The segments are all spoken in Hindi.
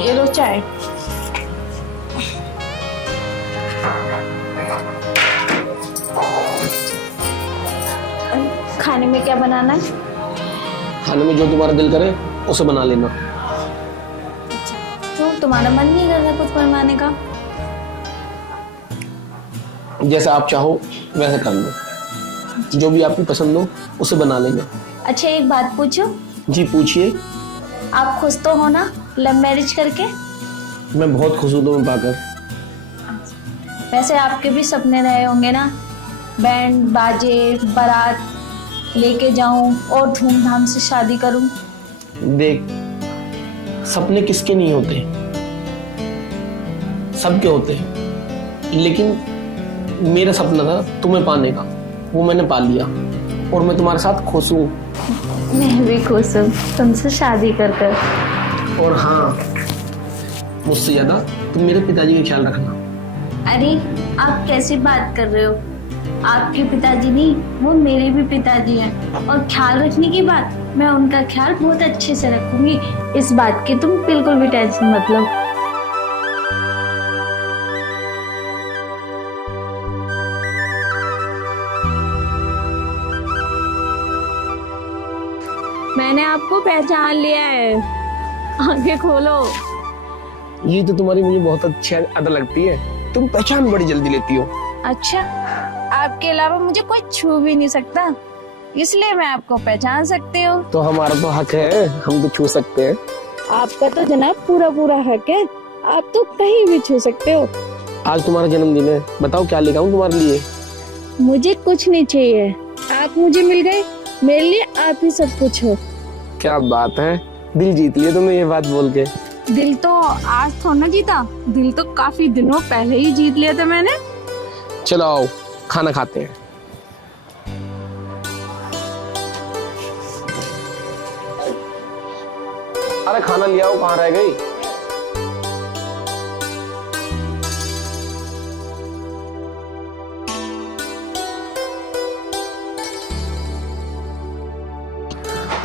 ये लो चाय। खाने में क्या बनाना है? खाने में जो तुम्हारा दिल करे उसे बना लेना। तो तुम्हारा मन नहीं कर रहा कुछ बनवाने का? जैसे आप चाहो वैसे कर लो, जो भी आपकी पसंद हो उसे बना लेना। अच्छा एक बात पूछूं? जी पूछिए। आप खुश तो हो ना लव मैरिज करके? मैं बहुत खुश हूँ तुम्हें पाकर। वैसे आपके भी सपने रहे होंगे ना, बैंड बाजे बारात लेके जाऊं और धूमधाम से शादी करूं। देख, सपने किसके नहीं होते, सबके होते हैं, लेकिन मेरा सपना था तुम्हें पाने का, वो मैंने पा लिया और मैं तुम्हारे साथ खुश हूँ। मैं भी खुश हूँ तुमसे शादी कर कर। और हाँ, मुझसे ज्यादा तुम मेरे पिताजी का ख्याल रखना। अरे आप कैसी बात कर रहे हो? आपके पिताजी नहीं, वो मेरे भी पिताजी हैं। और ख्याल रखने की बात, मैं उनका ख्याल बहुत अच्छे से रखूंगी। इस बात की तुम बिल्कुल भी टेंशन मत लो। मैंने आपको पहचान लिया है, आंखें खोलो। ये तो तुम्हारी मुझे बहुत अच्छी आदत लगती है, तुम पहचान बड़ी जल्दी लेती हो। अच्छा, आपके अलावा मुझे कोई छू भी नहीं सकता, इसलिए मैं आपको पहचान सकती हूँ। तो हमारा तो हक है, हम तो छू सकते हैं। आपका तो जनाब पूरा पूरा हक है, आप तो कहीं भी छू सकते हो। आज तुम्हारा जन्मदिन है, बताओ क्या लेकर आऊं तुम्हारे लिए। मुझे कुछ नहीं चाहिए, आप मुझे मिल गए, मेरे लिए आप ही सब कुछ हो। क्या बात है, दिल जीत लिया तुमने ये बात बोल के। दिल तो आज थोड़ा ना जीता, दिल तो काफी दिनों पहले ही जीत लिया था मैंने। चलो आओ खाना खाते हैं। अरे खाना लिया आओ, कहाँ रह गई?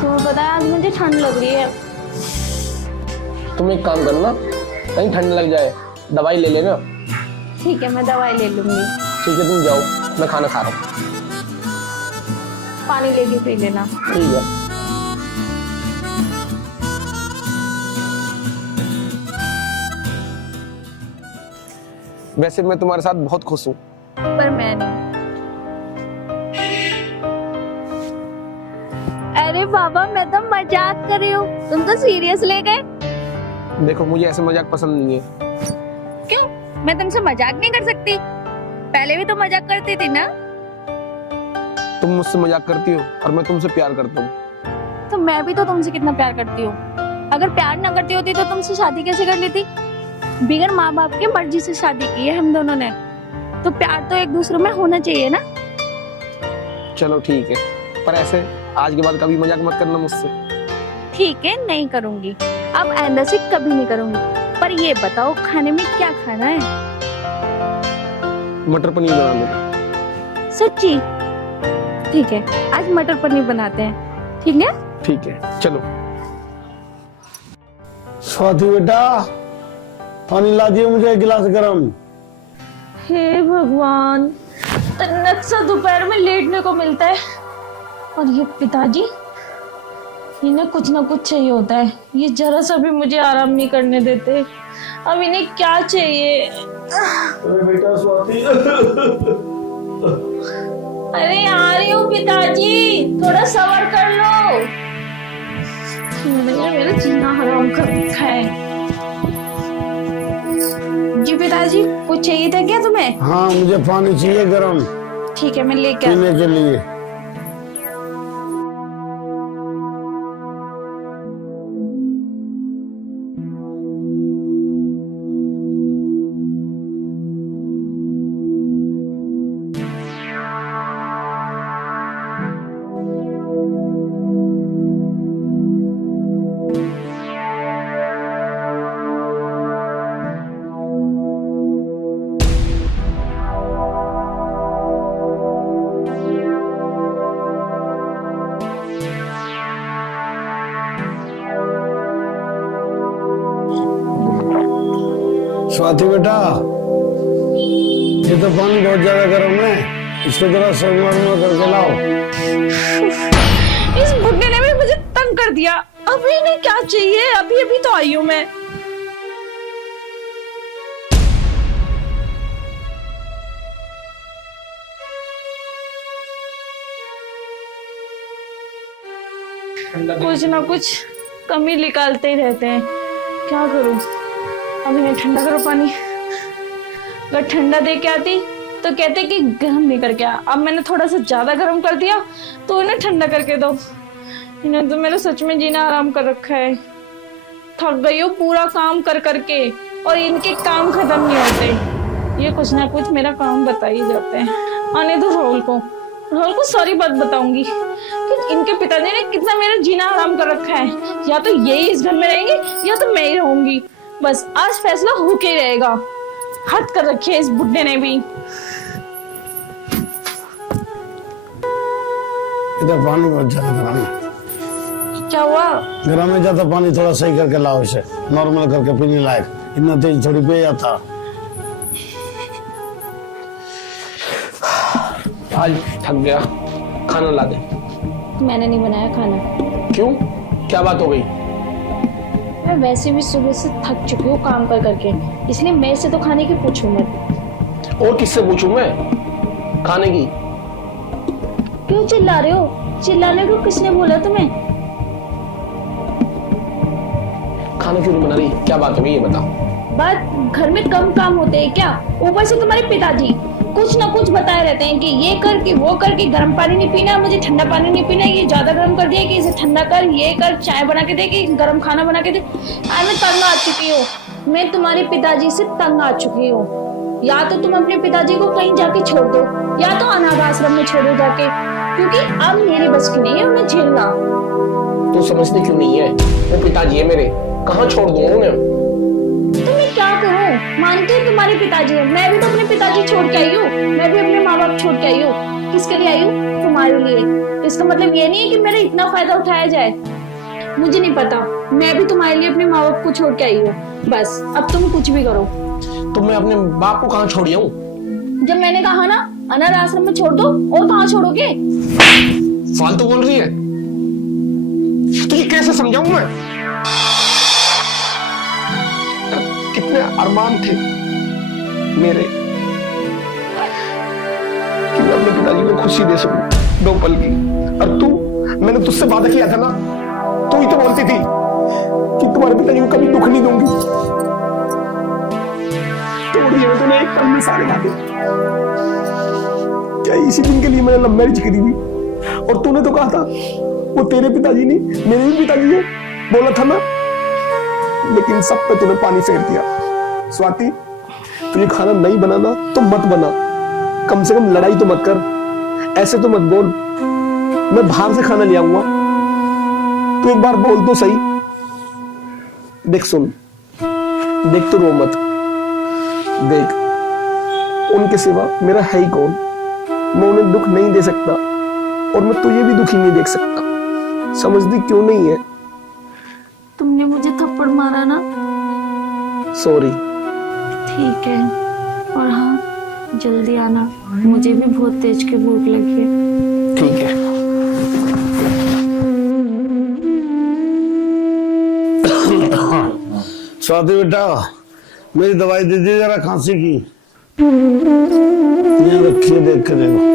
तुम्हें पता है आज मुझे ठंड लग रही है। तुम एक काम करना, कहीं ठंड लग जाए दवाई ले लेना। ठीक है, मैं दवाई ले लूंगी। ठीक है तुम जाओ, मैं खाना खा रहा हूँ। पानी लेके पी लेना। ठीक है। वैसे मैं तुम्हारे साथ बहुत खुश हूँ। पर मैं नहीं। अरे बाबा, मैं तो मजाक कर रही हूँ, तुम तो सीरियस ले गए। देखो मुझे ऐसे मजाक पसंद नहीं है। क्यों? मैं तुमसे मजाक नहीं कर सकती? पहले भी तो मजाक करती थी ना। तुम मुझसे मजाक करती हो और मैं तुमसे प्यार करता हूँ। तो मैं भी तो तुमसे कितना प्यार करती हूँ। अगर प्यार ना करती होती तो तुमसे शादी कैसे कर लेती? बिगड़ माँ बाप की मर्जी से शादी की है हम दोनों ने, तो प्यार तो एक दूसरे में होना चाहिए ना। चलो ठीक है, पर ऐसे आज के बाद कभी मजाक मत करना मुझसे। ठीक है, नहीं करूंगी, अब आइंदा से कभी नहीं करूंगी। पर ये बताओ खाने में क्या खाना है? मटर पनीर बना दो। सच्ची? ठीक है, आज मटर पनीर बनाते हैं। ठीक है? ठीक है चलो। स्वाति बेटा, पानी ला दिए मुझे एक गिलास गरम। हे भगवान, तन्नक सा दोपहर में लेटने को मिलता है। और ये पिताजी, इन्हें कुछ ना कुछ चाहिए होता है, ये जरा सा भी मुझे आराम नहीं करने देते। अब इन्हें क्या चाहिए? अरे बेटा स्वाति। अरे आ रही हूँ पिताजी, थोड़ा सब्र कर लो। मेरा जीना हराम कर रखा है। जी पिताजी, कुछ चाहिए था क्या तुम्हें? हाँ मुझे पानी चाहिए गरम ठीक है, मैं लेके पीने के लिए। स्वाति बेटा, ये तो पानी बहुत ज्यादा गर्म है, इसको जरा सर्वनॉर्मल करके लाओ। इस बुड्ढे ने भी मुझे तंग कर दिया। अभी इन्हें क्या चाहिए? अभी अभी तो आई हूँ मैं। कुछ ना कुछ कमी निकालते ही रहते हैं। क्या करूं? अब इन्हें ठंडा करो पानी। अगर ठंडा दे के आती तो कहते कि गर्म नहीं करके आ। अब मैंने थोड़ा सा ज्यादा गर्म कर दिया तो इन्हें ठंडा करके दो। इन्हें तो मेरा सच में जीना आराम कर रखा है। थक गई हूँ पूरा काम कर करके, और इनके काम खत्म नहीं होते। ये कुछ ना कुछ मेरा काम बता ही जाते हैं। आने दो राहुल को सारी बात बताऊंगी कि इनके पिताजी ने कितना मेरा जीना आराम कर रखा है। या तो यही इस घर में रहेंगे या तो मैं ही रहूंगी। बस आज फैसला होके ही रहेगा। हद कर रखी है इस बुड्ढे ने भी। इधर पानी बहुत ज्यादा गर्म है। क्या हुआ? गर्म में ज्यादा पानी थोड़ा सही करके लाओ, इसे नॉर्मल करके पीने लायक। इतना तेज थोड़ी पे जाता। आज थक गया, खाना ला दे। मैंने नहीं बनाया खाना। क्यों? क्या बात हो गई? मैं वैसे भी सुबह से थक चुकी हूँ काम कर करके, इसलिए मैं से तो खाने की पूछूं मत। और किससे पूछूं मैं खाने की? क्यों चिल्ला रहे हो? चिल्लाने को किसने बोला तुम्हें? खाना क्यों नहीं बना रही? क्या बात हो गई ये बताओ। बात घर में कम काम होते हैं क्या? ऊपर से तुम्हारे पिताजी कुछ ना कुछ बताए रहते हैं कि ये कर कि वो कर, कि गर्म पानी नहीं पीना, मुझे ठंडा पानी नहीं पीना, ये ज्यादा गर्म कर दिया कि इसे ठंडा कर, ये कर, चाय बना के दे कि गर्म खाना बना के दे। मैं तंग आ चुकी हूँ। मैं तुम्हारे पिताजी से तंग आ चुकी हूँ। या तो तुम अपने पिताजी को कहीं जाके छोड़ दो, या तो अनाथ आश्रम में छोड़ो जाके, क्योंकि अब मेरे बस की नहीं है उन्हें झेलना। तू समझती क्यों नहीं है? वो पिताजी है मेरे, कहाँ छोड़ दूं उन्हें? तो मैं क्या करूं? मानती हूँ तुम्हारे पिताजी है, मैं भी तो अपने पिताजी छोड़ के आई हूँ। मैं भी अपने माँ बाप छोड़ के आई हूँ। किसके लिए आई हूँ? तुम्हारे लिए। इसका मतलब ये नहीं है कि मेरा इतना फायदा उठाया जाए। मुझे नहीं पता, मैं भी तुम्हारे लिए अपने माँ बाप को छोड़ के आई हूँ। बस अब तुम कुछ भी करो। तो मैं अपने बाप को कहाँ छोड़ी हूँ? जब मैंने कहा ना अनाथ आश्रम में छोड़ दो, और कहाँ छोड़ोगे? फालतू बोल रही है। तुझे कैसे समझाऊं मैं? कितने अरमान थे मेरे कि मैं अपने पिताजी को खुशी दे सकूं 2 पल की। और तू, मैंने तुझसे वादा किया था ना, तू ही तो बोलती थी कि तुम्हारे पिताजी को कभी दुख नहीं दूंगी। तोड़ दिया तूने एक पल में सारे वादे। क्या इसी दिन के लिए मैंने लव मैरिज करी थी? और तूने तो कहा था वो तेरे पिताजी नहीं मेरे भी पिताजी है, बोला था ना। लेकिन सब पे तूने पानी फेर दिया। स्वाति, तुझे खाना नहीं बनाना तो मत बना, कम से कम लड़ाई तो मत कर। ऐसे तो मत बोल, मैं बाहर से खाना ले आऊंगा। तू एक बार बोल तो सही। देख सुन, देख तो रो मत। देख, उनके सिवा मेरा है ही कौन? मैं उन्हें दुख नहीं दे सकता, और मैं तुझे भी दुखी नहीं देख सकता। समझती क्यों नहीं है? तुमने मुझे थप्पड़ मारा ना? सॉरी। ठीक है, और हाँ जल्दी आना, मुझे भी बहुत तेज की भूख लगी है। ठीक है। स्वाति बेटा, मेरी दवाई दे दी जरा खांसी की। यहाँ रखिए, देख कर देखो।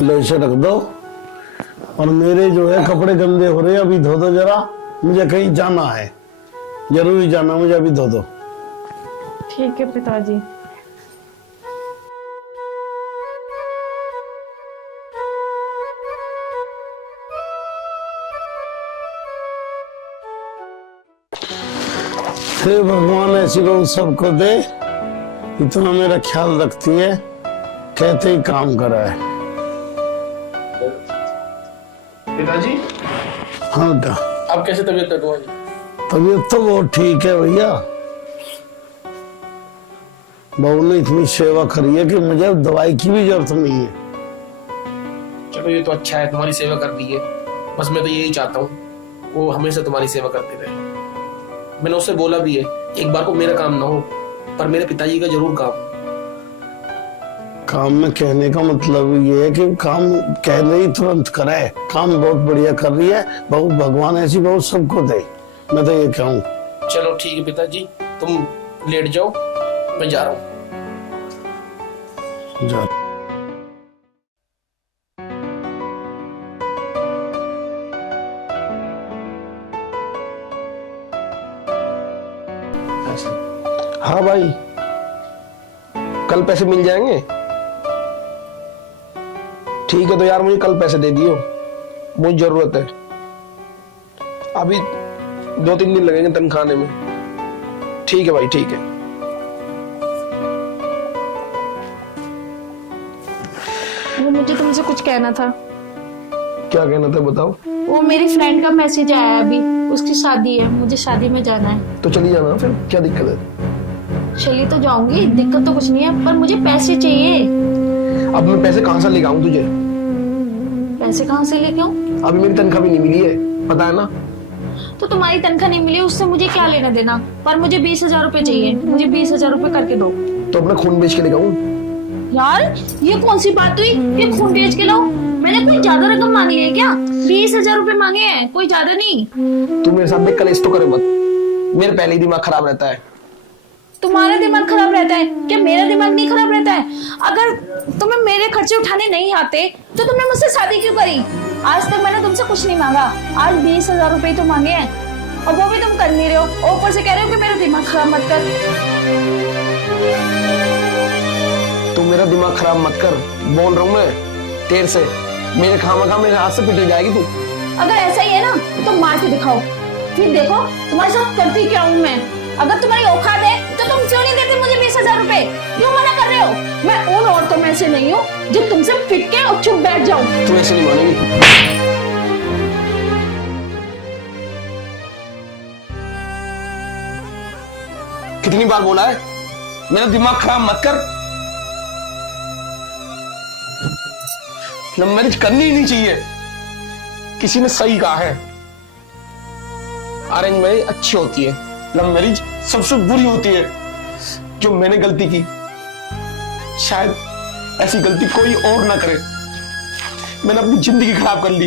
लो इसे रख दो। और मेरे जो है कपड़े गंदे हो रहे हैं, अभी धो दो जरा। मुझे कहीं जाना है, जरूरी जाना, मुझे अभी धो दो। ठीक है पिताजी। हे भगवान ऐसी बहू सबको दे, इतना मेरा ख्याल रखती है, कहते ही काम करा है। पिताजी हाँ बेटा, अब कैसे तबीयत है तुम्हारी? तबीयत तो बहुत ठीक है भैया। बहू ने इतनी सेवा करी है कि मुझे अब दवाई की भी जरूरत नहीं है। चलो ये तो अच्छा है, तुम्हारी सेवा कर दी है। बस मैं तो यही चाहता हूँ वो हमेशा तुम्हारी सेवा करते रहे। मैंने उससे बोला भी है, एक बार को मेरा काम ना हो पर मेरे पिताजी का जरूर काम हो। काम में कहने का मतलब ये है कि काम कहने ही तुरंत करे। काम बहुत बढ़िया कर रही है बहू, भगवान ऐसी बहू सबको दे, मैं तो ये कहूँ। चलो ठीक है पिताजी, तुम लेट जाओ, मैं जा रहा हूँ। जा। हाँ भाई, कल पैसे मिल जाएंगे? ठीक है तो यार मुझे कल पैसे दे दियो, मुझे जरूरत है। अभी 2-3 दिन लगेंगे तनख्वाह आने में। ठीक है भाई, ठीक है। वो मुझे तुमसे कुछ कहना था। क्या कहना था बताओ? वो मेरी फ्रेंड का मैसेज आया अभी, उसकी शादी है, मुझे शादी में जाना है। तो चली जाना, फिर क्या दिक्कत है? चली तो जाऊंगी, दिक्कत तो कुछ नहीं है, पर मुझे पैसे चाहिए। अब मैं पैसे कहाँ से लेके आऊं तुझे? पैसे कहाँ से लेके आऊं? अभी मेरी तनख्वाह भी नहीं मिली है, पता है ना? तो तुम्हारी तनख्वाह नहीं मिली, उससे मुझे क्या लेना देना। पर मुझे 20,000 रुपए चाहिए, मुझे 20,000 रुपए करके दो। तो अपना खून बेच के लेके आऊं? यार ये कौन सी बात हुई, ये खून बेच के लाओ? मैंने कोई ज्यादा रकम मांगी है क्या? 20,000 रुपए मांगे हैं, कोई ज्यादा नहीं। तू मेरे साथ में कलेश तो करे मत, मेरे पहले ही दिमाग खराब रहता है। तुम्हारा दिमाग खराब रहता है क्या? मेरा दिमाग नहीं खराब रहता है? अगर तुम्हें मेरे खर्चे उठाने नहीं आते तो तुमने मुझसे शादी क्यों करी? आज तक मैंने तुमसे कुछ नहीं मांगा, आज 20,000 रुपए तो मांगे हैं और वो भी तुम कर नहीं रहे हो, और ऊपर से कह रहे हो कि मेरा दिमाग खराब मत कर। तू मेरा दिमाग खराब मत कर, बोल रहा हूँ मैं तेरे से। मेरे खामखा मेरे हाथ से पिटी जाएगी तू। अगर ऐसा ही है ना तो मार के दिखाओ, फिर देखो तुम्हारे साथ करती क्या हूँ मैं। अगर तुम्हारी औकात है तो तुम क्यों नहीं देते मुझे 20,000 रुपए? क्यों मना कर रहे हो? मैं उन औरतों में से नहीं हूँ जो तुमसे पिट के और चुप बैठ जाऊं। तू ऐसे नहीं मानेगी। कितनी बार बोला है मेरा दिमाग खराब मत कर। लव मैरिज करनी ही नहीं चाहिए। किसी ने सही कहा है, अरेंज मैरिज अच्छी होती है, लव मैरिज सबसे बुरी होती है। जो मैंने गलती की, शायद ऐसी गलती कोई और ना करे। मैंने अपनी जिंदगी खराब कर ली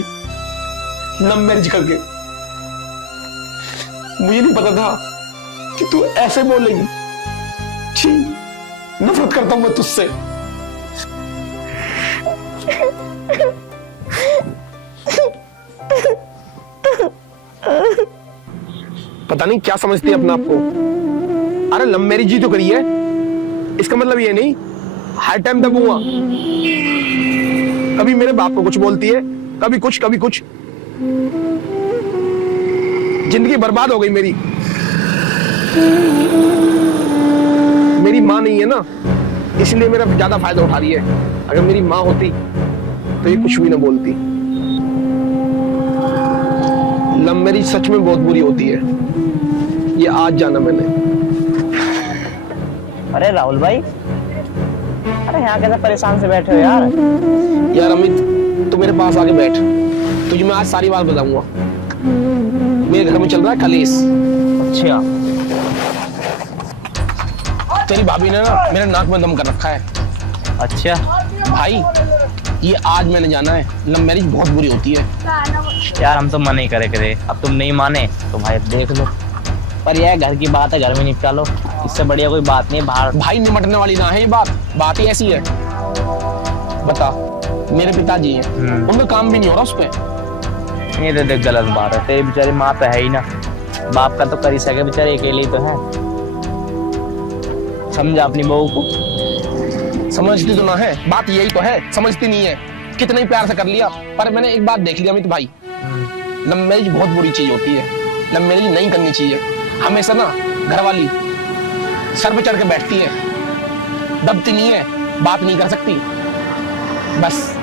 लव मैरिज करके। मुझे नहीं पता था कि तू ऐसे बोलेगी। छी, नफरत करता हूं मैं तुझसे। पता नहीं क्या समझती है अपने आप को। अरे लव मैरिज ही तो करी है, इसका मतलब ये नहीं हर टाइम दबूंगा। कभी मेरे बाप को कुछ बोलती है, कभी कुछ कभी कुछ। जिंदगी बर्बाद हो गई मेरी। मेरी माँ नहीं है ना, इसलिए मेरा ज्यादा फायदा उठा रही है। अगर मेरी माँ होती तो ये कुछ भी ना बोलती। लव मैरिज सच में बहुत बुरी होती है, ये आज जाना मैंने। अरे राहुल भाई, अरे यहाँ कैसे परेशान से बैठे हो यार? यार अमित, तू मेरे पास आके बैठ, तुझे मैं आज सारी बात बताऊंगा। मेरे घर में चल रहा है कलेश। अच्छा, तेरी भाभी ने ना मेरे नाक में दम कर रखा है। अच्छा भाई, ये आज मैंने जाना है, लव मैरिज बहुत बुरी होती है। यार, हम तो मना ही करे, अब तुम नहीं माने तो भाई देख लो। पर यह घर की बात है, घर में निपटा लो, इससे बढ़िया कोई बात नहीं। बाहर भाई निमटने वाली ना है ये बात ही ऐसी है। बता, मेरे पिताजी हैं, उनका काम भी नहीं हो रहा उस पे। ये तो देख गलत बात है, तेरी बेचारी माँ तो है ही ना, बाप का तो कर ही सके, बेचारे अकेले ही तो है। समझा अपनी बहू को। समझती तो ना है, बात यही तो है, समझती नहीं है। कितना ही प्यार से कर लिया, पर मैंने एक बात देख लिया अमित भाई, लव मैरिज बहुत बुरी चीज होती है। लव मैरिज नहीं करनी चाहिए। हमेशा ना घरवाली सर पे चढ़ के बैठती है, दबती नहीं है, बात नहीं कर सकती। बस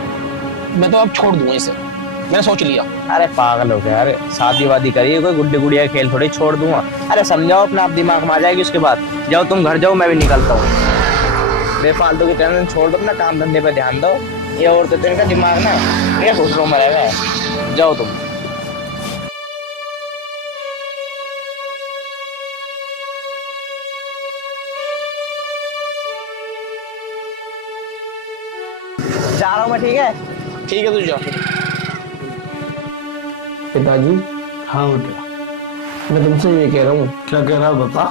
मैं तो अब छोड़ दूंगा इसे, मैंने सोच लिया। अरे पागल हो गया, अरे शादी वादी करिए, कोई गुड्डी गुड़िया खेल थोड़ी छोड़ दूंगा। अरे समझाओ अपना, आप दिमाग में आ जाएगी उसके बाद। जाओ तुम घर जाओ, मैं भी निकलता हूँ। बेफालतू की टेंशन छोड़ दो, अपना काम धंधे पे ध्यान दो। ये और तो इनका दिमाग ना ये घुटनों में रहेगा। जाओ तुम। जा रहा हूँ मैं, ठीक है? ठीक है तू जा। पिताजी, हाँ बेटा। मैं तुमसे ये कह रहा हूँ, क्या कह रहा है बता।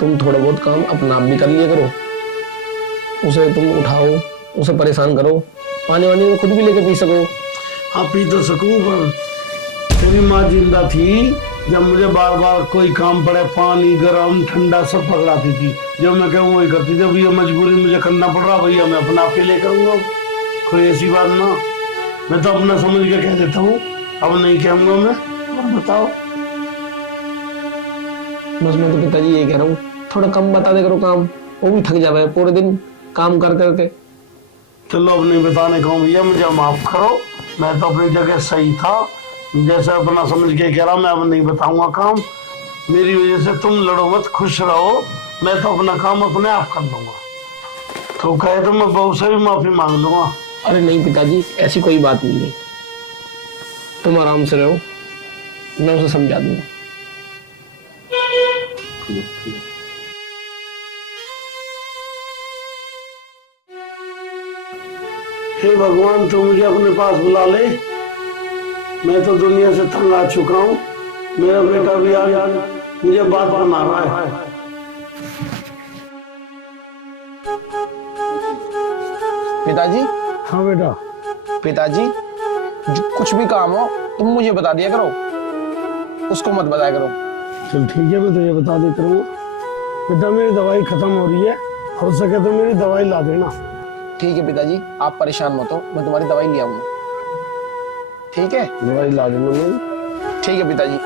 तुम थोड़ा बहुत काम अपना आप भी कर लिया करो। उसे तुम उठाओ, उसे परेशान करो, पानी वानी तो खुद भी लेके पी सको। हाँ पी तो सकूं, पर तेरी माँ जिंदा थी जब मुझे बार बार कोई काम पड़े, पानी गर्म ठंडा सब पकड़ाती थी। जब मैं कहूँ वही करती। जब ये मजबूरी मुझे करना पड़ रहा भैया, मैं अपना आप ही ले करूँगा। कोई ऐसी बात ना, मैं तो अपना समझ के कह देता हूँ, अब नहीं कहूँगा मैं। और बताओ। बस मैं तो पिताजी ये कह रहा हूँ, थोड़ा कम बता दे करो काम, वो भी थक जावे पूरे दिन काम करते करते। चलो अब नहीं बताने कहूँ भैया, मुझे माफ करो। मैं तो अपनी जगह सही था, जैसे अपना समझ के कह रहा, मैं अब नहीं बताऊंगा काम। मेरी वजह से तुम लड़ो मत, खुश रहो। मैं तो अपना काम अपने आप कर लूंगा। तो कहे तो मैं बहू से भी माफी मांग लूंगा। अरे नहीं पिताजी, ऐसी कोई बात नहीं है, तुम आराम से रहो, मैं उसे समझा दूंगा। हे भगवान, तू मुझे अपने पास बुला ले। मैं तो दुनिया से तंग आ चुका हूँ। मेरा बेटा भी आ गया, मुझे बात बना रहा है। पिताजी, हाँ बेटा। पिताजी कुछ भी काम हो तुम मुझे बता दिया करो, उसको मत बताया करो। चल ठीक है, मैं तुझे बता दे करूँगा। बेटा मेरी दवाई खत्म हो रही है, हो सके तो मेरी दवाई ला देना। ठीक है पिताजी, आप परेशान मत हो, मैं तुम्हारी दवाई ले आऊंगा। ठीक है? दवाई ला देना मैं। ठीक है पिताजी।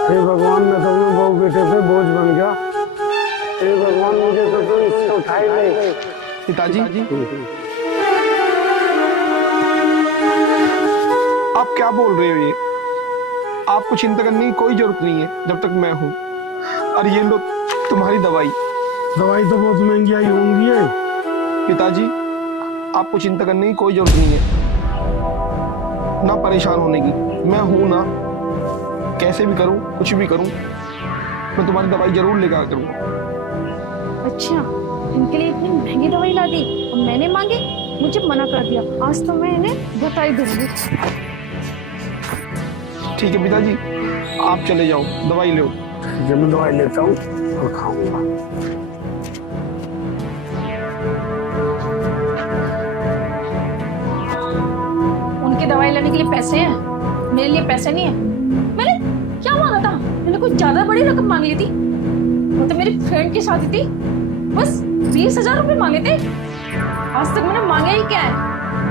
हे भगवान, मैं तो अपने बहू बेटे पे बोझ बन गया। हे भगवान, मुझे तो तुम इससे उठाए नहीं। पिताजी आप क्या बोल रहे हो? ये आपको चिंता करने की कोई जरूरत नहीं है जब तक मैं हूं। और ये लो तुम्हारी दवाई। दवाई तो बहुत महंगी आई होंगी है। पिताजी, आपको चिंता करने की कोई जरूरत नहीं है, ना परेशान होने की। मैं हूं ना, कैसे भी करूं, कुछ भी करूं, मैं तुम्हारी दवाई जरूर लेकर करूंगा। अच्छा, इनके लिए इतनी महंगी दवाई ला दी और मैंने मांगी, मुझे मना कर दिया। आज तो मैं इन्हें बता ही दूंगी। ठीक है पिताजी, आप चले जाओ, दवाई लो। जब मैं दवाई लेता हूँ और खाऊंगा। उनकी दवाई लेने के लिए पैसे हैं, मेरे लिए पैसे नहीं है। मैंने क्या मांगा था? मैंने कुछ ज्यादा बड़ी रकम मांग ली थी। वो तो मेरी फ्रेंड की शादी थी, बस 20,000 रुपए मांगे थे। आज तक मैंने मांगा ही क्या है?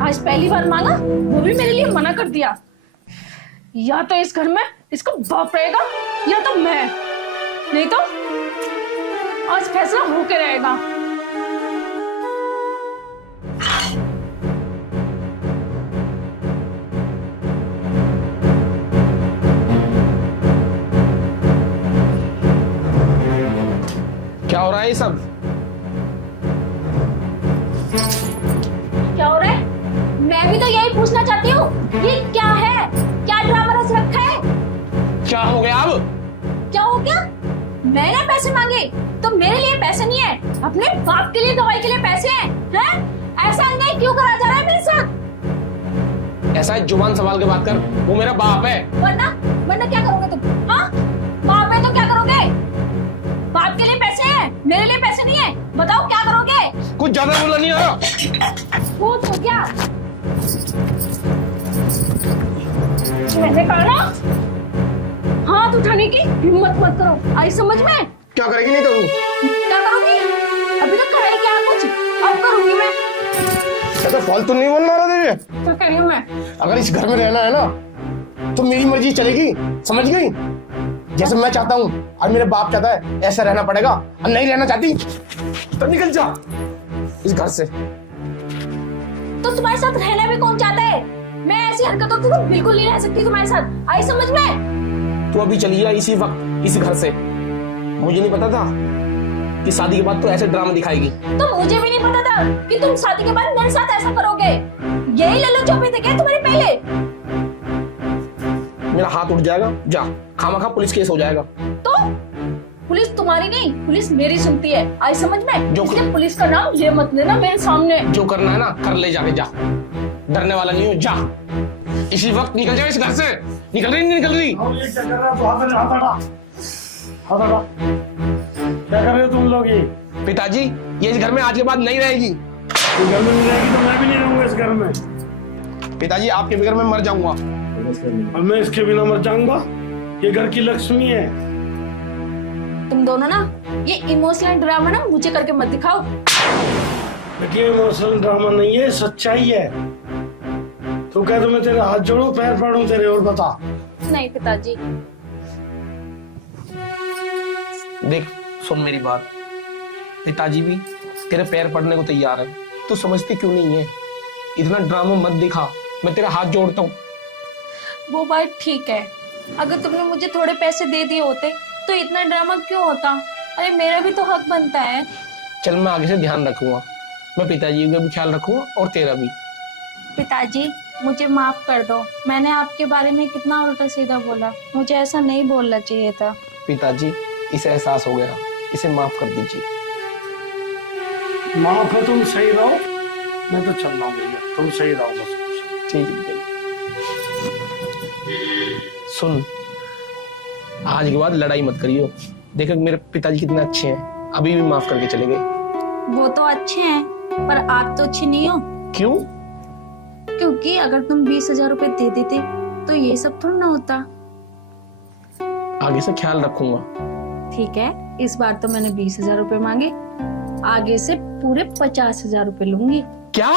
आज पहली बार मांगा, वो भी मेरे लिए मना कर दिया। या तो इस घर में इसका बाप रहेगा या तो मैं, नहीं तो आज फैसला होके रहेगा। क्या हो रहा है ये सब? क्या हो रहा है? मैं भी तो यही पूछना चाहती हूँ, ये क्या है? क्या ड्रामा रच रखा है? क्या हो गया अब? क्या हो गया? मैंने पैसे मांगे तो मेरे लिए पैसे नहीं है, अपने बाप के लिए दवाई के लिए पैसे हैं, हैं? ऐसा अन्याय क्यों करा जा रहा है मेरे साथ? ऐसा है, जुबान संभाल के बात कर, वो मेरा बाप है। वरना वरना क्या करोगे तुम? हाँ, बाप है तो क्या करोगे? बाप के लिए पैसे हैं, मेरे लिए पैसे नहीं है, बताओ क्या करोगे? कुछ ज्यादा बोला नहीं है। पूछ तो क्या? मैंने कहा ना, हाँ हाथ उठाने की हिम्मत मत करो, आई समझ में? क्या करेगी? नहीं करूँ? क्या करूंगी? अभी तक कराई क्या कुछ, अब करूंगी मैं। क्या तो फालतू नहीं बोलना रहा तुझे? क्या कह रही हूँ मैं? अगर इस घर में रहना है ना तो मेरी मर्जी चलेगी, समझ गई? जैसे मैं चाहता हूँ और मेरे बाप चाहता है ऐसा रहना पड़ेगा। और नहीं रहना चाहती तो निकल जा इस घर से। तो तुम्हारे साथ रहना भी कौन चाहता है? मैं ऐसी हरकतों से तो बिल्कुल नहीं रह सकती तुम्हारे साथ, आई समझ में? तू अभी चली जा इसी वक्त इसी घर से। मुझे नहीं पता था कि शादी के बाद तो ऐसे ड्रामा दिखाएगी। तो मुझे भी नहीं पता था कि तुम शादी के बाद मेरे साथ ऐसा करोगे। यही लल्लू चौपी थे क्या तुम्हारे पहले? मेरा हाथ उठ जाएगा, जा, खामखा पुलिस केस हो जाएगा। तो पुलिस तुम्हारी नहीं, पुलिस मेरी सुनती है, आई समझ में? जो इसलिए पुलिस का नाम ले मत लेना मेरे सामने। जो करना है ना कर ले, जाके जा, डरने वाला नहीं हो, जा इसी वक्त निकल जाए इस घर से। निकल रही नहीं निकल रही? ये क्या कर रहा है? हाथ हटा, हाथ हटा। क्या कर रहे हो तुम लोग? ये पिताजी ये इस घर में आज के बाद नहीं रहेगी। घर में नहीं रहेगी तो मैं भी नहीं रहूंगा इस घर में। पिताजी आपके बगैर मैं मर जाऊंगा। और मैं इसके बिना मर जाऊंगा। ये घर की लक्ष्मी है। तुम दोनों ना ये इमोशनल ड्रामा ना मुझे करके मत दिखाओ। देखिए इमोशनल ड्रामा नहीं है, सच्चाई है। तो कह दो मैं तेरे हाथ जोड़ू, पैर पड़ू तेरे, और बता। नहीं पिताजी। देख सुन मेरी बात, पिताजी भी तेरे पैर पड़ने को तैयार है। तू समझती क्यों नहीं है? इतना ड्रामा मत दिखा, मैं तेरा हाथ जोड़ता हूँ। वो बात ठीक है, अगर तुमने मुझे थोड़े पैसे दे दिए होते तो इतना ड्रामा क्यों होता? अरे मेरा भी तो हक बनता है। चल मैं आगे से ध्यान रखूंगा, मैं पिताजी का भी ख्याल रखूंगा और तेरा भी। पिताजी मुझे माफ कर दो, मैंने आपके बारे में कितना उल्टा सीधा बोला, मुझे ऐसा नहीं बोलना चाहिए था। पिताजी इसे एहसास हो गया, इसे माफ कर दीजिए। माफ है, तुम सही रहो, मैं तो चल रहा हूँ भैया, तुम सही रहो बस। ठीक है। सुन, आज के बाद लड़ाई मत करियो। देखो मेरे पिताजी कितने अच्छे हैं, अभी भी माफ करके चले गए। वो तो अच्छे हैं पर आप तो अच्छे नहीं हो। क्यों? क्योंकि अगर तुम 20,000 रुपए दे देते तो ये सब थोड़ा ना होता। आगे से ख्याल रखूंगा। ठीक है, इस बार तो मैंने 20,000 रुपए मांगे, आगे से पूरे 50,000 रुपए लूंगी। क्या?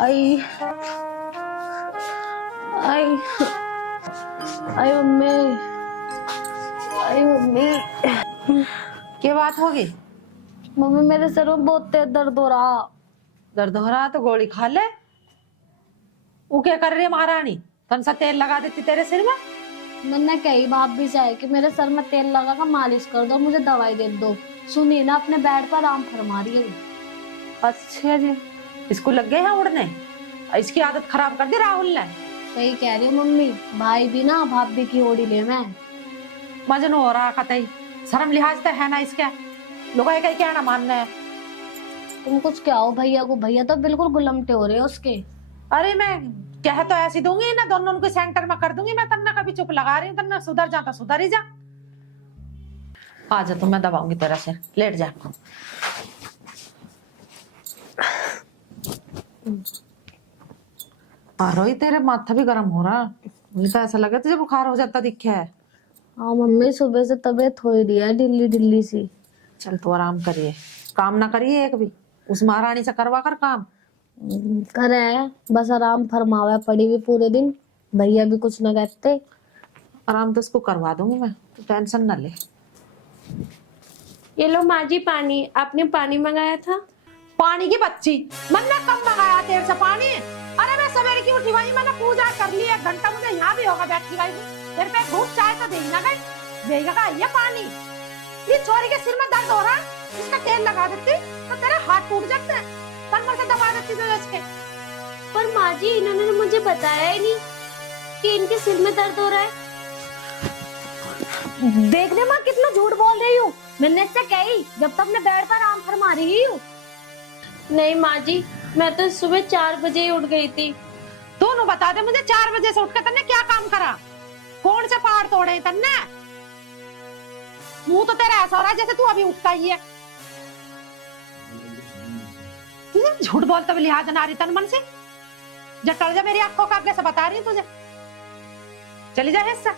आई आई आई मम्मी, आई मम्मी। क्या बात होगी? मम्मी मेरे सर में बहुत तेज दर्द हो रहा। दर्द हो रहा तो गोली खा ले। वो क्या कर रही है महारानी? कौन सा तेल लगा देती तेरे सिर में? मैंने कही बाप भी चाहे कि मेरे सर में तेल लगा कर मालिश कर दो, मुझे दवाई दे दो। सुनिए ना, अपने बेड पर आराम फरमा रही है। अच्छा जी, इसको लग गए हैं उड़ने। इसकी आदत खराब कर दी राहुल ने। सही कह रही हूँ मम्मी, भाई भी ना भाभी की ओढ़ी ले मैं। मजनू हो रहा कतई, शर्म लिहाज तो है ना इसके। लोग कहीं क्या ना मानना है। तुम कुछ क्या हो भैया को, भैया तो बिल्कुल गुलमटे हो रहे हो उसके। अरे मैं कह तो ऐसी दूंगी ना, दोनों उनको सेंटर में कर दूंगी मैं। तन्ना कभी चुप लगा रही हूँ, तन्ना सुधर जाता सुधर ही जा। आ जा, तो मैं दबाऊंगी तेरा सिर, लेट जा। रोही तेरे माथा भी गर्म हो रहा, मुझे तो ऐसा लगा तुझे बुखार हो जाता दिखे है। हाँ मम्मी, सुबह से तबीयत हो ही रही है ढिल्ली ढिल्ली सी। चल तो आराम करिए, काम ना करिए एक भी, उस महारानी से करवा कर काम। करे है, बस आराम फरमावा पड़ी हुई पूरे दिन, भैया भी कुछ ना कहते। आराम तो इसको करवा दूंगी मैं, तो टेंशन ना ले। ये लो माँ जी पानी, आपने पानी मंगाया था। पानी की बच्ची, मैंने कब मंगाया तेरे से पानी? अरे मैं सवेरे की उठी वही, मैंने पूजा कर ली, 1 घंटा मुझे यहाँ भी होगा बैठी गई। तेरे पे घूट चाय तो देगी ना गई, देगा का ये पानी। ये छोरी के सिर में दर्द हो रहा, इसका तेल लगा देती तो तेरे हाथ टूट जाते हैं, कमर से दबा देती तो इसके। पर माँ जी, इन्होंने मुझे बताया ही नहीं कि इनके सिर में दर्द हो रहा है। देखने माँ कितना झूठ बोल रही हूँ, मैंने इससे कही जब तक मैं बेड पर आराम फरमा रही हूँ। नहीं माँ जी, मैं तो सुबह 4 बजे ही उठ गई थी। दोनों बता दे मुझे, 4 बजे से उठकर तन्ने क्या काम करा? कौन से पहाड़ तोड़े तन्ने? मुंह तो तेरा ऐसा हो रहा है जैसे तू अभी उठता ही है। तुझे झूठ बोलते हुए लिहाज ना रही तन मन से, जब टल जा मेरी आंखों का आगे से बता रही हूँ तुझे। चली जा हिस्सा।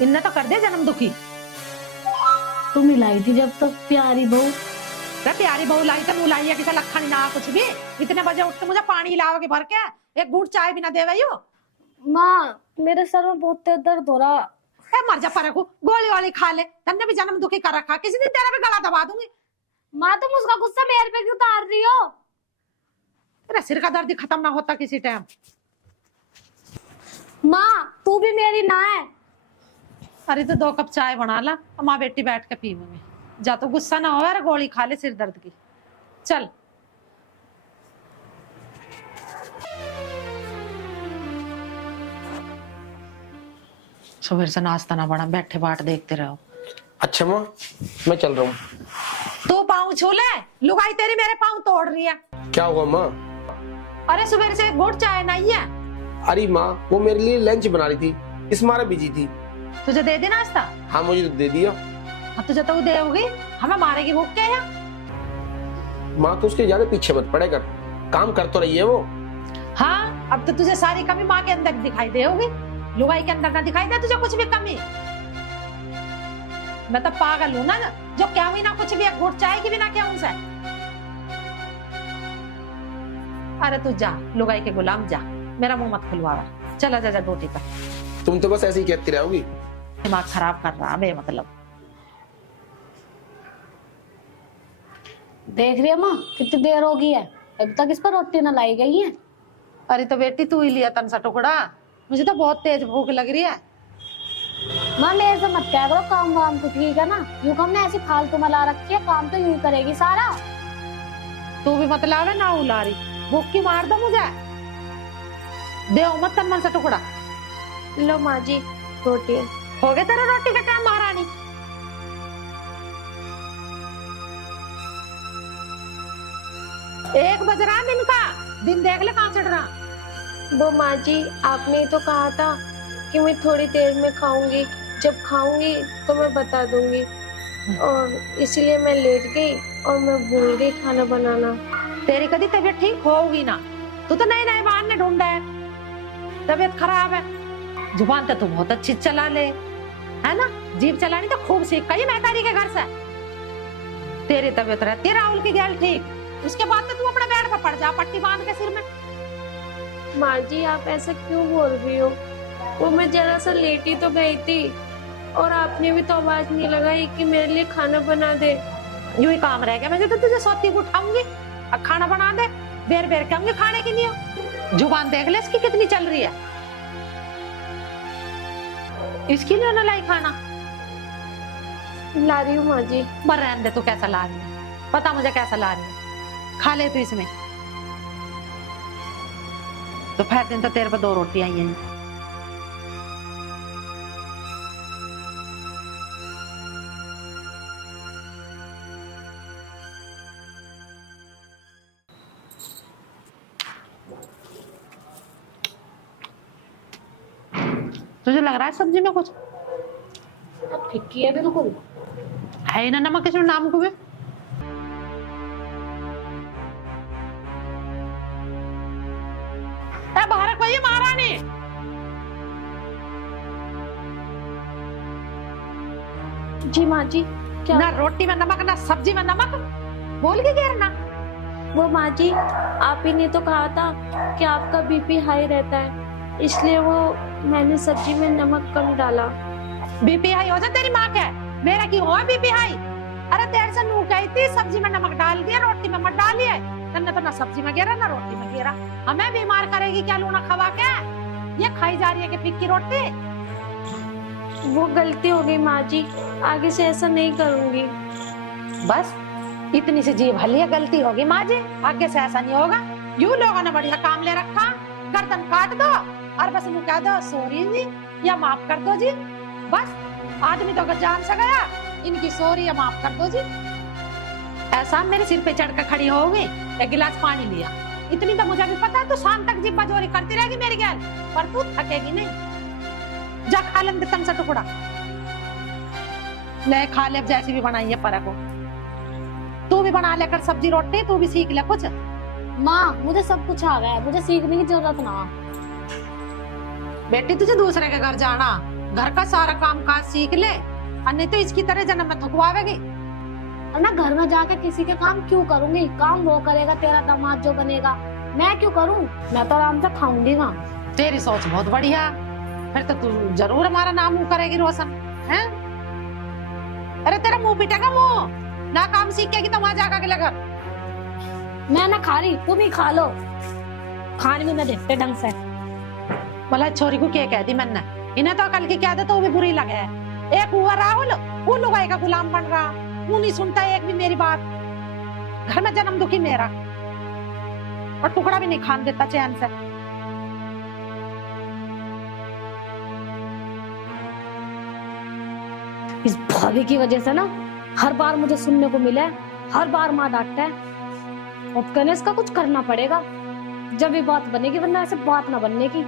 इन्ने तो कर दे जन्म दुखी। तू मिलाई थी जब तक प्यारी बहू। प्यारी बहू लाई तो मुँह लाई है, किसी लखा नहीं ना कुछ भी। इतने बजे उठ के मुझे पानी लाओगे भर के, एक घूंट चाय भी ना दे रही हो। माँ, मेरे सर में बहुत तेज दर्द हो रहा। मर जा पर गोली वाली खा ले, तन्ने भी जन्म दुखी कर रखा, किसी दिन तेरा भी गला दबा दूंगी। माँ, तुम उसका गुस्सा मेरे पे क्यों उतार रही हो? तेरा सिर का दर्द खत्म ना होता किसी टाइम। माँ, तू भी मेरी ना है। अरे तो 2 कप चाय बना ला, माँ बेटी बैठ के पीवेंगे। जा तो गुस्सा ना हो यार, गोली खा ले सिर दर्द की। चल सुबह से नाश्ता ना बना, बैठे बाट देखते रहो। अच्छा माँ, मैं चल रहा हूँ। तू पाँव छू ले, लुगाई तेरी मेरे पाँव तोड़ रही है। क्या हुआ माँ? अरे सुबह से एक घूंट चाय नहीं है। अरे माँ, वो मेरे लिए लंच बना रही थी, इस मारे बिजी थी। तुझे दे दी नाश्ता? हाँ मुझे तो दे दिया। तुझे तो दे होगी, हमें मारेगी भूख के यहाँ। माँ तो उसके ज्यादा पीछे मत पड़े कर, काम कर तो रही है वो। हाँ, अब तो तुझे सारी कमी माँ के अंदर दिखाई दे होगी, लुगाई के अंदर ना दिखाई दे तुझे कुछ भी कमी। मैं तो पागल हूँ ना, जो क्या हुई ना कुछ भी, एक घूंट चाय की भी ना क्या उनसे। अरे तू जा, लुगाई के गुलाम जा, मेरा मुंह मत खुलवा। चला जा ड्यूटी पर। तुम तो बस ऐसे ही कहती रहोगी। दिमाग खराब कर रहा है मतलब। देख रही है माँ, कितनी देर हो गई है, अभी तक इस पर रोटी न लाई गई है। अरे तो बेटी तू ही लिया तन सा टुकड़ा, मुझे तो बहुत तेज भूख लग रही है। माँ, मेरे से मत क्या करो काम वाम को, ठीक है ना? यूं हमने ऐसी फालतू मला रखी है, काम तो यूं करेगी सारा। तू भी मतलब है ना उला रही, भूख की मार दो मुझे। दे मत तन मन सा टुकड़ा। लो माँ जी, रोटी। हो गया तेरा रोटी का टाइम महारानी? एक बज रहा दिन का, दिन देख ले कहाँ चढ़ रहा। वो माँ जी, आपने ही तो कहा था कि मैं थोड़ी देर में खाऊंगी, जब खाऊंगी तो मैं बता दूंगी, और इसलिए मैं लेट गई और मैं भूल गई खाना बनाना। तेरी कभी तबीयत ठीक होगी ना, तू तो नए नए बहाने ढूंढा है। तबीयत खराब है, जुबान तो तू बहुत अच्छी चला ले, है ना? जीभ चलानी तो खूब सीख गई मैं तारी के घर से। तेरी तबीयत रहती है राहुल की गैल ठीक, उसके बाद तो तू अपने बेड पर पड़ जा पट्टी बांध के सिर में। माँ जी, आप ऐसा क्यों बोल रही हो? वो मैं जरा सा लेटी तो गई थी, और आपने भी तो आवाज नहीं लगाई कि मेरे लिए खाना बना दे। यूं ही काम रह गया, मैं तो तुझे सोती को उठाऊंगी और खाना बना दे, बेर बेर के खाने के लिए। जुबान देख ले इसकी कितनी चल रही है, इसकी लिए ना लाई खाना। ला रही हूँ माँ जी। पर रहने दे, तू कैसा ला रही है, पता मुझे कैसा ला रही है। खा ले तू इसमें, दोपहर दिन तो तेरे पे 2 रोटियां ही हैं। तुझे लग रहा है सब्जी में कुछ फिक्की है बिल्कुल, है ही ना नमक इसमें नाम को भी। है महारानी। जी माँ जी। क्या? ना रोटी में नमक ना सब्जी में नमक, बोल के गिर ना। वो माँ जी, आप ही ने तो कहा था कि आपका बीपी हाई रहता है, इसलिए वो मैंने सब्जी में नमक कम डाला। बीपी हाई हो जाए तेरी माँ के, मेरा क्यों हो बीपी हाई? अरे तेरे से नू कही थी सब्जी में नमक डाल दिया, रोटी में मत डालिए। तन्ने तो ना सब्जी में गिरा ना रोटी में गिरा। हमें बीमार करेगी क्या लूना खवा के? ये खाई जा रही है कि फिक्की रोटी। वो गलती हो गई माँ जी, आगे से ऐसा नहीं करूंगी। बस इतनी सी जीभ हली है, गलती होगी माँ जी, आगे से ऐसा नहीं होगा। यू लोगों ने बढ़िया काम ले रखा, गर्दन काट दो और बस मुँह कह दो सॉरी जी या माफ कर दो जी। बस आदमी तो अगर जान सा गया इनकी सॉरी या माफ कर दो जी। ऐसा मेरे सिर पे चढ़कर खड़ी हो गई, एक गिलास पानी लिया। इतनी तो मुझे भी पता है तू शाम तक जिब्बा जोरी करती रहेगी मेरी गैल, पर तू थकेगी नहीं। जा खा ले तन सा टुकड़ा, ले खा ले जैसी भी बनाई है पर को। तू भी बना लेकर सब्जी रोटी, तू भी सीख ले कुछ। माँ मुझे सब कुछ आ गया है, मुझे सीखने की जरूरत ना। बेटी तुझे दूसरे के घर जाना, घर का सारा काम काज सीख ले, और नहीं तो इसकी तरह जन्म में थकवावेगी। और ना घर में जाके किसी के काम क्यों करूंगी, काम वो करेगा, तेरा दामाद जो बनेगा, मैं क्यों करूं? मैं तो आराम से खाऊंगी वहाँ। तेरी सोच बहुत बढ़िया, फिर तो तू जरूर हमारा नाम करेगी रोशन, हैं? अरे तेरा मुंह पिटेगा मुंह, ना काम सीखेगी तो वहां जाकर के लगा। मैं ना खा रही, तुम ही खा लो, खाने में न देखते ढंग से। बोला छोरी को क्या कह दी मैंने, इन्हें तो कल की क्या तो भी बुरी लगे है। एक हुआ राहुल, वो लुगाई का गुलाम बन रहा, वो नहीं सुनता एक भी मेरी बात। घर में जन्म दुखी मेरा, और टुकड़ा भी नहीं खान देता चैन से। इस भाभी की वजह से ना हर बार मुझे सुनने को मिला है, हर बार माँ डांटता है। अब गणेश का कुछ करना पड़ेगा, जब ये बात बनेगी, वरना ऐसे बात ना बनने की।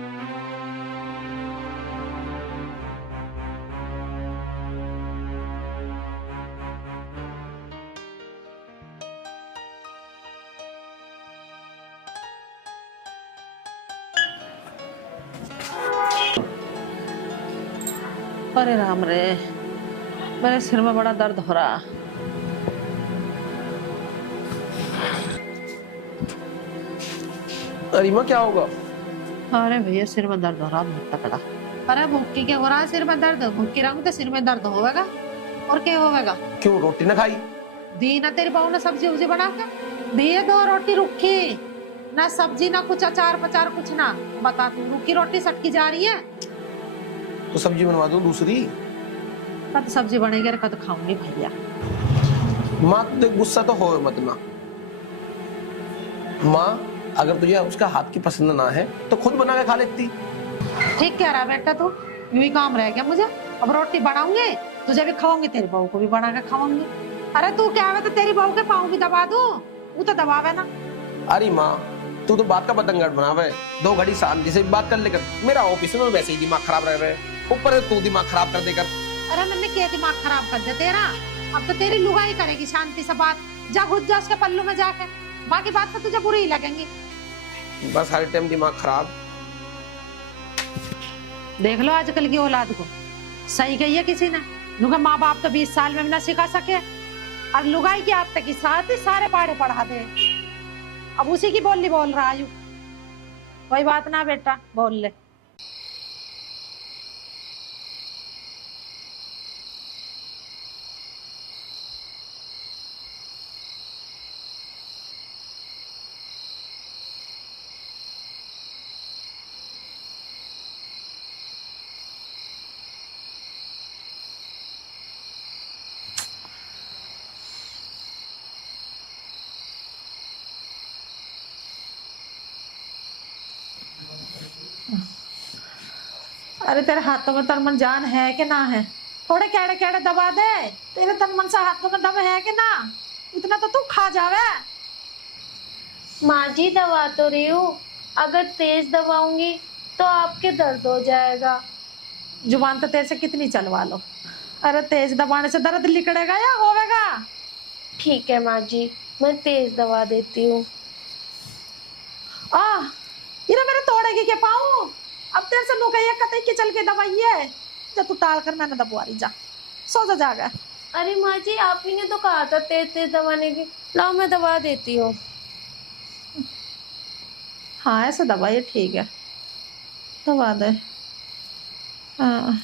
अरे राम रे, मेरे सिर में बड़ा दर्द हो रहा। अरीमा क्या होगा? अरे भैया सिर में दर्द हो रहा बहुत तगड़ा। अरे भूखी क्या हो रहा है, सिर में दर्द? भूखी रहूं तो सिर में दर्द होगा, और क्या होगा? क्यों रोटी ना खाई? दी ना तेरी बहू ने सब्जी उब्जी बना के दिए, दो रोटी रुखी, ना सब्जी ना कुछ अचार पचार कुछ ना। बता तू, रुखी रोटी सटकी जा रही है। तो सब्जी बनवा दो दूसरी। कद सब्जी बनेगी, कद खाऊंगी भैया। माँ तो गुस्सा तो हो मत ना। माँ अगर तुझे उसका हाथ की पसंद ना है तो खुद बना के खा लेती। ठीक कह रहा बेटा तू, यूं ही काम रह गया मुझे। अब रोटी बनाऊंगी, तुझे भी खाऊंगी, तेरी बहू को भी बना के खाऊंगी। अरे तू क्या है तो तेरी बहू के पाँव भी दबा दूं, वो तो दबावे ना। अरे माँ तू तो बात का बतंगड़ बनावे, 2 घड़ी शांति से बात कर लेकर। मेरा ऑफिस में वैसे ही दिमाग खराब रह रहा है, ऊपर से तू दिमाग खराब कर देकर। अरे मैंने क्या दिमाग खराब कर दिया तेरा? अब तो तेरी लुगाई करेगी शांति से बात। जा घुस जा उसके पल्लू में जाके, बाकी बात तो तुझे बुरी ही लगेंगी। बस हर टाइम दिमाग खराब। देख लो आजकल की औलाद को, सही कही है किसी ने, लुगा माँ बाप तो 20 साल में भी ना सिखा सके, और लुगाई की आदत के साथ ही सारे पाड़े पढ़ा दे। अब उसी की बोली बोल रहा है। कोई बात ना बेटा, बोल ले। अरे तेरे हाथों में तन मन जान है कि ना है? थोड़े केड़े केड़े दबा दे, तेरे तन मन से हाथों में दम है कि ना? इतना तो तू खा जावे। माँ जी दबा तो रही हूँ, अगर तेज दबाऊंगी तो आपके दर्द हो जाएगा। जुबान तो तेरे से कितनी चलवा लो। अरे तेज दबाने से दर्द लिकड़ेगा या होवेगा? ठीक है माँ जी, मैं तेज दबा देती हूँ। ये ना मेरे तोड़ेगी के पाऊं। अब तेरे से नु कहिए कतई के चल के दवाई है जब तू टाल कर मैंने दबवा रही जा सो जा जागा। अरे माँ जी आप ही ने तो कहा था तेज तेज दबाने की, लाओ मैं दबा देती हूँ। हाँ ऐसे दबाइए ठीक है दबा दे। हाँ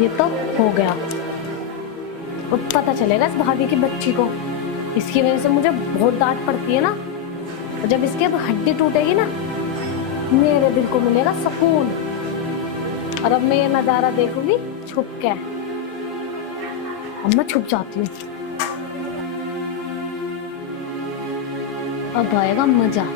ये तो हो गया। अब पता चलेगा इस भाभी की बच्ची को, इसकी वजह से मुझे बहुत डांट पड़ती है ना। और जब इसकी अब हड्डी टूटेगी ना, मेरे दिल को मिलेगा सुकून। और अब मैं ये नजारा देखूंगी छुप के। अब मैं छुप जाती हूँ, अब आएगा मजा।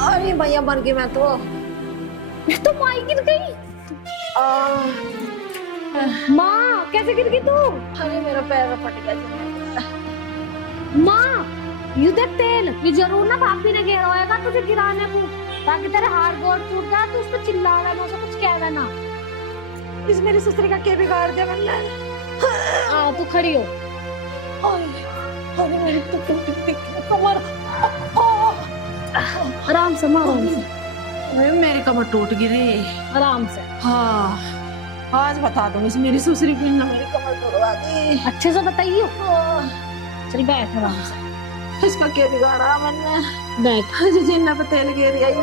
अरे भैया मर गई मैं तो। ये तो माँ ही गिर गई। माँ कैसे गिर गई तू? अरे मेरा पैर फट गया। माँ यू देख तेल, ये जरूर ना भाभी ने गिरा होगा तुझे गिराने को, ताकि तेरे हाथ गोड़ टूट जाए तो उस पर चिल्ला रहा है, उसे कुछ कह रहा ना। इस मेरी ससुरी का क्या बिगाड़ दिया मैंने। हाँ तू खड़ी हो। अरे मेरी तो टूटी कमर। आराम से माँ, आराम से, अरे मेरी कमर टूट गिरी। आराम से। हाँ आज बता दो इस मेरी ससुरी की ना मेरी कमर तोड़वा दी। अच्छे से बताइए। चल बैठ आराम से। इसका क्या बिगाड़ा मैंने। बैठ जिन्ना पे तेल गिर आई हो।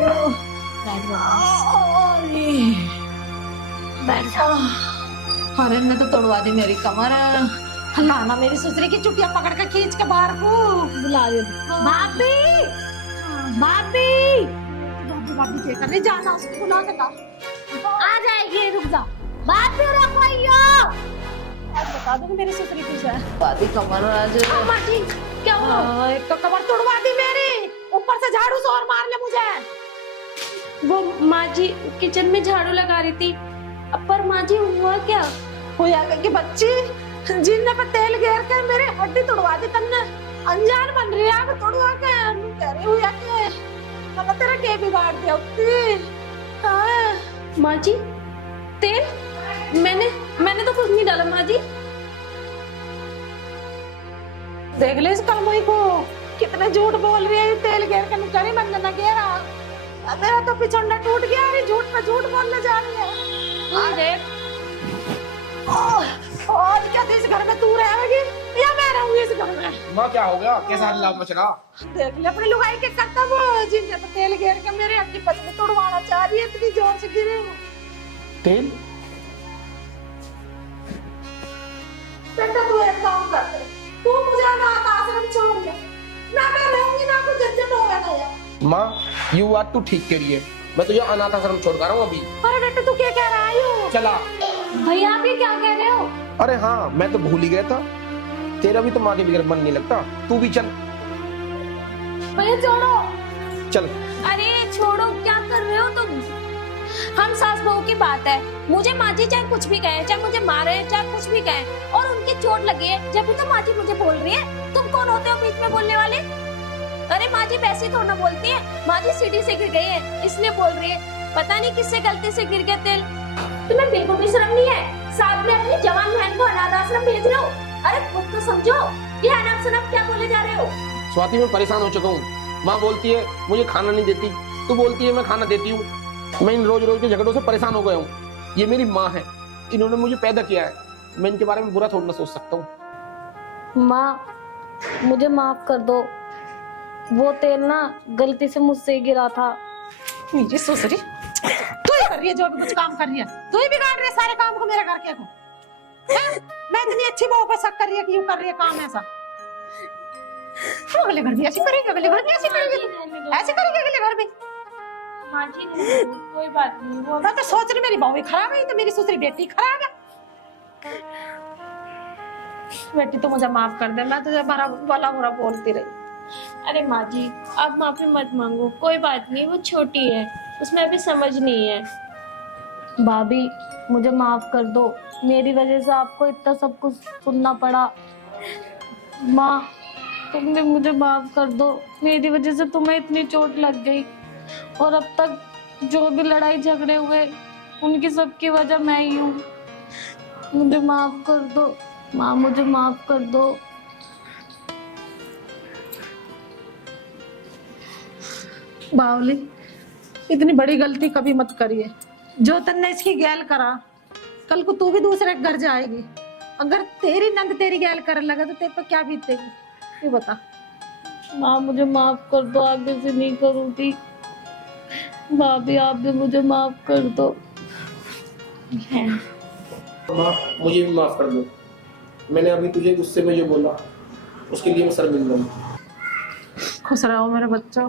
बैठ जा। अरे ने तो तोड़वा दी मेरी कमर। लाना मेरी ससुरी की चुटिया पकड़ के खींच के बाहर को बुला दे। भाभी भाभी भाभी देखा नहीं जाना उसको बुला के ला। आ जाएगी, रुक जा। भाभी रखो बता दो मेरी ससुरी कुछ है। बादी कमर आज अम्मा जी क्या हुआ? एक तो कमर तोड़वा दी मेरी, ऊपर से झाड़ू से और मार ले मुझे। वो माँ जी किचन में झाड़ू लगा रही थी, अब पर माँ जी हुआ क्या? हुआ कि बच्ची जिन्ने पे तेल घेर के मेरे हड्डी तोड़वा दी तन्ने। अनजान बन रही है तोड़वा के कह रही हुआ के मतलब तेरा के बिगाड़ दिया उसने। हाँ माँ जी तेल मैंने तो कुछ नहीं डाला माँ जी। देख ले इस कलमुई को कितने झूठ बोल रही है। तेल घेर के नुकरी मन न घेरा, मेरा तो पिछंडा टूट गया। अरे झूठ पे झूठ बोलने जा रही है। अरे आज क्या इस घर में तू रहेगी या मैं रहूंगी इस घर में? माँ क्या हो गया, कैसा हल्ला मचला? देख ले अपनी लुगाई के कर्तव्य जिनके पे तेल घेर के मेरे हड्डी पसली तोड़वाना चाह रही है। इतनी जोर से गिरे हो। तेल बेटा तू एक काम कर दे, तू मुझे अनाथ आश्रम छोड़ दे। ना मैं रहूंगी ना कुछ झंझट होगा ना यार। माँ ये बात तू ठीक करिए, मैं तुझे अनाथ आश्रम छोड़ कर रहा हूँ अभी। अरे बेटे तू क्या कह रहा है यू? चला। भैया आप ये क्या कह रहे हो? अरे हाँ, मैं तो भूल ही गया था, तेरा भी तो माँ के बगैर मन नहीं लगता। तू भी चल। भैया छोड़ो। चल। अरे छोड़ो, क्या कर रहे हो तुम? हम सास बहू की बात है, मुझे माँ जी चाहे कुछ भी कहे, चाहे मुझे मारे, चाहे कुछ भी कहे, और उनकी चोट लगी है, जब भी तो माँ जी मुझे बोल रही है। तुम कौन होते हो बीच में बोलने वाले? अरे माँ जी वैसे ही थोड़ा ना बोलती है, माँ जी सीढ़ी से गिर गई है इसलिए बोल रही है। पता नहीं किससे गलती से गिर गया तेल। तुम्हें बिल्कुल भी शर्म नहीं है, साथ में अपनी जवान बहन को अनाथ आश्रम भेज रहे हो। अरे कुछ तो समझो, ये अनाथ आश्रम क्या बोले जा रहे हो? स्वाति मैं परेशान हो चुका हूँ। माँ बोलती है मुझे खाना नहीं देती, तू बोलती है मैं खाना देती हूँ। मैं इन रोज रोज के झगड़ों से परेशान हो गया हूँ। ये मेरी माँ है, इन्होंने मुझे पैदा किया है, मैं इनके बारे में बुरा थोड़ा ना सोच सकता हूँ। माँ मुझे माफ कर दो, वो तेल ना गलती से मुझसे ही गिरा था। मुझे सुसरी तू ही कर रही है जो भी कुछ काम कर रही है, तू ही बिगाड़ रही है सारे काम को मेरे घर के को। हैं? मैं इतनी अच्छी बहू पर शक कर रही है कि यूं कर रही है काम ऐसा। अगले घर भी ऐसी करेगी, अगले घर भी ऐसी करेगी, ऐसे करेगी अगले घर भी। माँ जी कोई बात नहीं, वो मैं तो सोच रही मेरी बहू ही खराब है, तो मेरी दूसरी बेटी खराब है। बेटी तो मुझे माफ कर दे, मैं तुझे भला बुरा बोलती रही। अरे माँ जी आप माफी मत मांगो, कोई बात नहीं, वो छोटी है, उसमें अभी समझ नहीं है। भाभी मुझे माफ कर दो, मेरी वजह से आपको इतना सब कुछ सुनना पड़ा। माँ तुमने मुझे माफ कर दो, मेरी वजह से तुम्हें इतनी चोट लग गई, और अब तक जो भी लड़ाई झगड़े हुए उनकी सबकी वजह मैं ही हूँ। मुझे माफ कर दो माँ, मुझे माफ कर दो। बावली इतनी बड़ी गलती कभी मत करिए। जो तन्ने इसकी गैल करा, कल को तू भी दूसरे के घर जाएगी। अगर तेरी नंद तेरी गैल करने लगा तो तेरे पर क्या बीतेगी, ये बता। माँ मुझे माफ कर दो, आगे से नहीं करूँगी। भाभी आप भी मुझे माफ कर दो। माँ मुझे भी माफ कर दो, मैंने अभी तुझे गुस्से में जो बोला उसके लिए मैं शर्मिंदा हूँ। खुश रहो मेरे बच्चों।